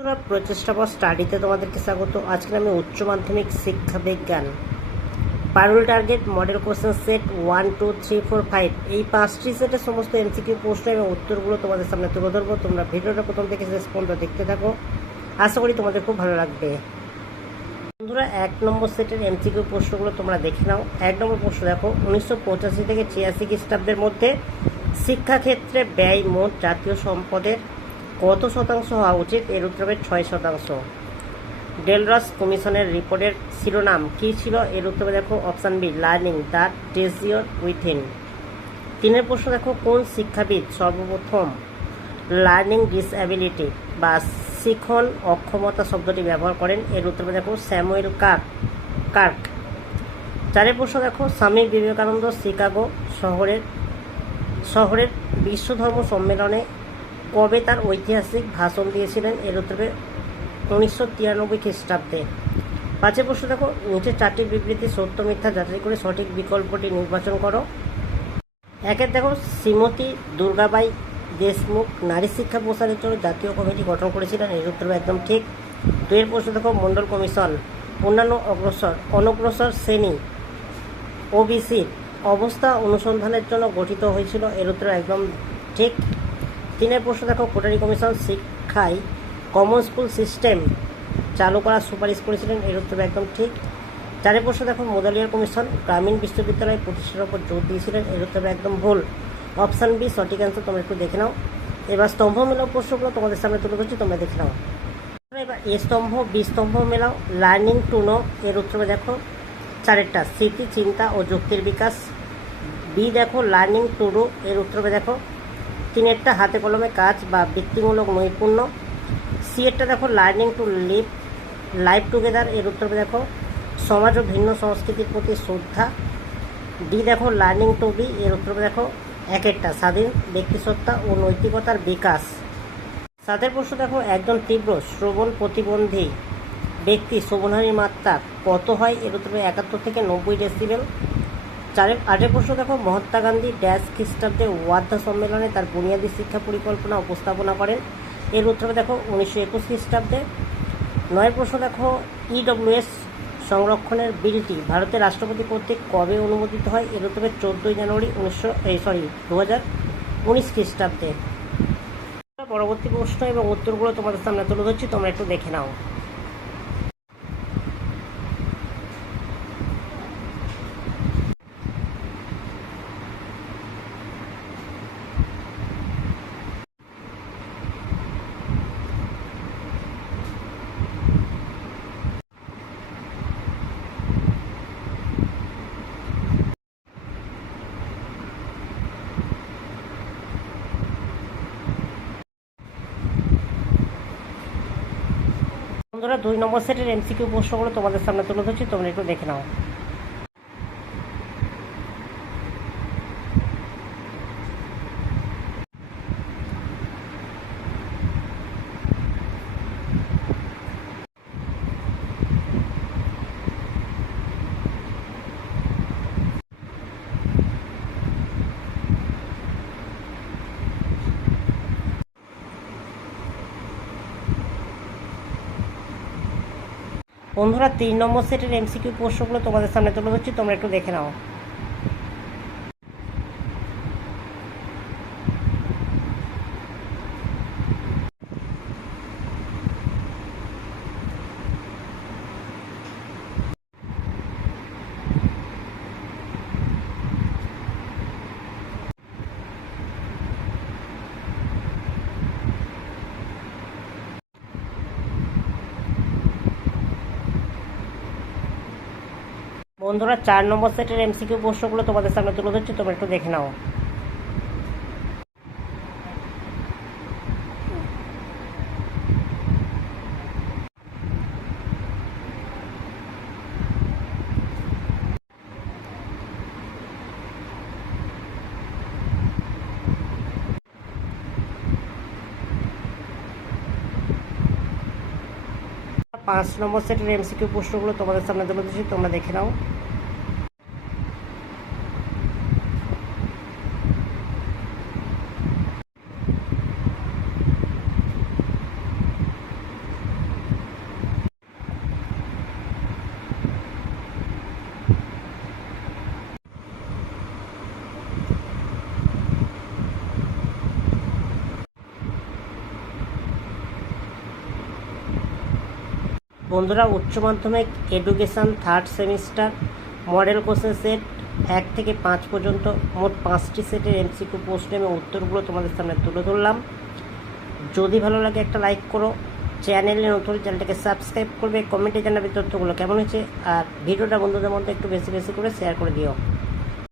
বন্ধুরা, প্রচেষ্টা ফর স্টাডিতে তোমাদেরকে স্বাগত। আজকে আমি উচ্চ মাধ্যমিক শিক্ষা বিজ্ঞান পারুল টার্গেট মডেল কোশ্চেন সেট 1, 2, 3, 4, 5 এই 5টি সেটের সমস্ত এমসিকিউ প্রশ্ন এবং উত্তরগুলো তোমাদের সামনে তুলে ধরবো। তোমরা ভিডিওটা প্রথম থেকে শেষ পর্যন্ত দেখতে থাকো, আশা করি তোমাদের খুব ভালো লাগবে। বন্ধুরা, 1 নম্বর সেটের এমসিকিউ প্রশ্নগুলো তোমরা দেখে নাও। 1 নম্বর প্রশ্ন দেখো, 1985 থেকে 86 খ্রিস্টাব্দের মধ্যে শিক্ষাক্ষেত্রে ব্যয় মোট জাতীয় সম্পদের কত শতাংশ হওয়া উচিত? এর উত্তর হবে 6%। ডেলরস কমিশনের রিপোর্টের শিরোনাম কী ছিল? এর উত্তরে দেখো option B, learning the treasure within. 3 প্রশ্ন দেখো, কোন শিক্ষাবিদ সর্বপ্রথম লার্নিং ডিসএবিলিটি বা শিখন অক্ষমতা শব্দটি ব্যবহার করেন? এর উত্তরে দেখো স্যামুয়েল কার্ক। 4 প্রশ্ন দেখো, স্বামী বিবেকানন্দ শিকাগো শহরের বিশ্বধর্ম সম্মেলনে কবে তার ঐতিহাসিক ভাষণ দিয়েছিলেন? এর উত্তরে 1993 খ্রিস্টাব্দে। 5 প্রশ্ন দেখো, নিচে 4টি বিবৃতি সত্য মিথ্যা যাচাই করে সঠিক বিকল্পটি নির্বাচন করো। 1 দেখো, শ্রীমতী দুর্গাবাই দেশমুখ নারী শিক্ষা প্রসারের জন্য জাতীয় কমিটি গঠন করেছিলেন। এর উত্তর একদম ঠিক। 2 প্রশ্ন দেখো, মণ্ডল কমিশন অন্যান্য অনগ্রসর শ্রেণী ওবিসির অবস্থা অনুসন্ধানের জন্য গঠিত হয়েছিল। এর উত্তর একদম ঠিক। 3 প্রশ্ন দেখো, কোটারি কমিশন শিক্ষায় কমন স্কুল সিস্টেম চালু করার সুপারিশ করেছিলেন। এর উত্তর একদম ঠিক। 4 প্রশ্ন দেখো, মুদালিয়ার কমিশন গ্রামীণ বিশ্ববিদ্যালয় প্রতিষ্ঠার উপর জোর দিয়েছিলেন। এর উত্তর একদম ভুল, অপশান বি সঠিক অ্যান্সার। তোমরা একটু দেখে নাও। এবার স্তম্ভ মেলাও প্রশ্নগুলো তোমাদের সামনে তুলে ধরছি, তোমরা দেখে নাও। এবার এ স্তম্ভ বি স্তম্ভ মেলাও। লার্নিং টু নো এর উত্তরে দেখো 4টা, স্মৃতি, চিন্তা ও যুক্তির বিকাশ। বি দেখো লার্নিং টু ডু এর উত্তরে দেখো 3টা, হাতে কলমে কাজ বা বৃত্তিমূলক নৈপুণ্য। সি এরটা দেখো লার্নিং টু লাইভ টুগেদার এর উত্তরে দেখো সমাজ ও ভিন্ন সংস্কৃতির প্রতি শ্রদ্ধা। ডি দেখো লার্নিং টু বি এর উত্তরে দেখো 1টা, স্বাধীন ব্যক্তিসত্তা ও নৈতিকতার বিকাশ। 7 প্রশ্ন দেখো, একজন তীব্র শ্রবণ প্রতিবন্ধী ব্যক্তি শ্রবণহানির মাত্রা কত হয়? এর উত্তরে 71 থেকে 90 ডেসিবেল। 8 প্রশ্ন দেখো, মহাত্মা গান্ধী ড্যাশ খ্রিস্টাব্দে ওয়ার্ধা সম্মেলনে তার বুনিয়াদী শিক্ষা পরিকল্পনা উপস্থাপনা করেন? এর উত্তরে দেখো 1921 খ্রিস্টাব্দে। 9 প্রশ্ন দেখো, ইডব্লিউএস সংরক্ষণের বিলটি ভারতের রাষ্ট্রপতি কর্তৃক কবে অনুমোদিত হয়? এর উত্তরে 14 জানুয়ারি 2019 খ্রিস্টাব্দে। পরবর্তী প্রশ্ন এবং উত্তরগুলো তোমাদের সামনে তুলে ধরছি, তোমরা একটু দেখে নাও। বন্ধুরা, 2 নম্বর সেটের এমসিকিউ প্রশ্নগুলো তোমাদের সামনে তুলে ধরছি, তোমরা একটু দেখে নাও। বন্ধুরা, 3 নম্বর সেটের এমসিকিউ প্রশ্নগুলো তোমাদের সামনে তুলে ধরছি, তোমরা একটু দেখে নাও। বন্ধুরা, 4 নম্বর সেটের এমসিকিউ প্রশ্নগুলো তোমাদের সামনে তুলে ধরছি, তোমরা একটু দেখে নাও। পাঁচ নম্বর সেটের এমসিকিউ প্রশ্নগুলো তোমাদের সামনে তুলে ধরছি, তোমরা দেখে নাও। বন্ধুরা, উচ্চ মাধ্যমিক education third semester model question set 1 থেকে 5 পর্যন্ত মোট 5টি সেটের এমসিকিউ প্রশ্ন এবং উত্তরগুলো তোমাদের সামনে তুলে ধরলাম। যদি ভালো লাগে একটা লাইক করো, চ্যানেলে নতুন চ্যানেলটাকে সাবস্ক্রাইব করবে, কমেন্টে জানাবে তথ্যগুলো কেমন হয়েছে, আর ভিডিওটা বন্ধুদের মধ্যে একটু বেশি বেশি করে শেয়ার করে দিও।